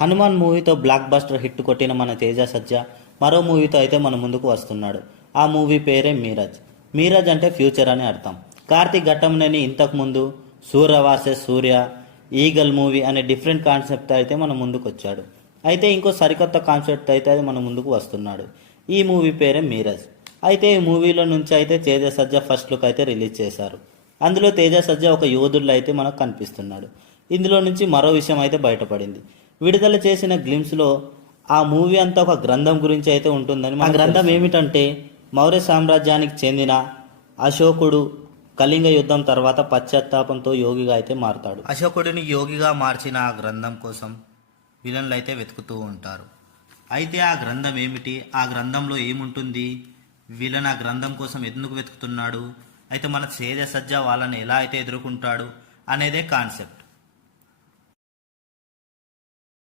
హనుమాన్ మూవీతో block buster hit కొట్టిన మన తేజ సజ్జా మరో మూవీతో అయితే మన ముందుకు వస్తున్నాడు. ఆ మూవీ పేరే మీరాజ్. మీరాజ్ అంటే ఫ్యూచర్ అని అర్థం. కార్తీక్ ఘట్టంనేని ఇంతకుముందు సూర్య వర్సెస్ సూర్య, ఈగల్ మూవీ అనే డిఫరెంట్ కాన్సెప్ట్ అయితే మన ముందుకు వచ్చాడు. అయితే ఇంకో సరికొత్త కాన్సెప్ట్ అయితే అది మన ముందుకు వస్తున్నాడు. ఈ మూవీ పేరే మీరాజ్. అయితే ఈ మూవీలో నుంచి అయితే తేజ సజ్జా ఫస్ట్ లుక్ అయితే రిలీజ్ చేశారు. అందులో తేజ సజ్జా ఒక యోధుల్లో అయితే మనకు కనిపిస్తున్నాడు. ఇందులో నుంచి మరో విషయం అయితే బయటపడింది. విడుదల చేసిన గ్లిమ్స్లో ఆ మూవీ అంతా ఒక గ్రంథం గురించి అయితే ఉంటుందని. ఆ గ్రంథం ఏమిటంటే మౌర్య సామ్రాజ్యానికి చెందిన అశోకుడు కళింగ యుద్ధం తర్వాత పశ్చాత్తాపంతో యోగిగా అయితే మారుతాడు. అశోకుడిని యోగిగా మార్చిన ఆ గ్రంథం కోసం విలన్లు అయితే వెతుకుతూ ఉంటారు. అయితే ఆ గ్రంథం ఏమిటి, ఆ గ్రంథంలో ఏముంటుంది, విలన్ ఆ గ్రంథం కోసం ఎందుకు వెతుకుతున్నాడు, అయితే మన తేజ సజ్జా వాళ్ళని ఎలా అయితే ఎదుర్కొంటాడు అనేదే కాన్సెప్ట్.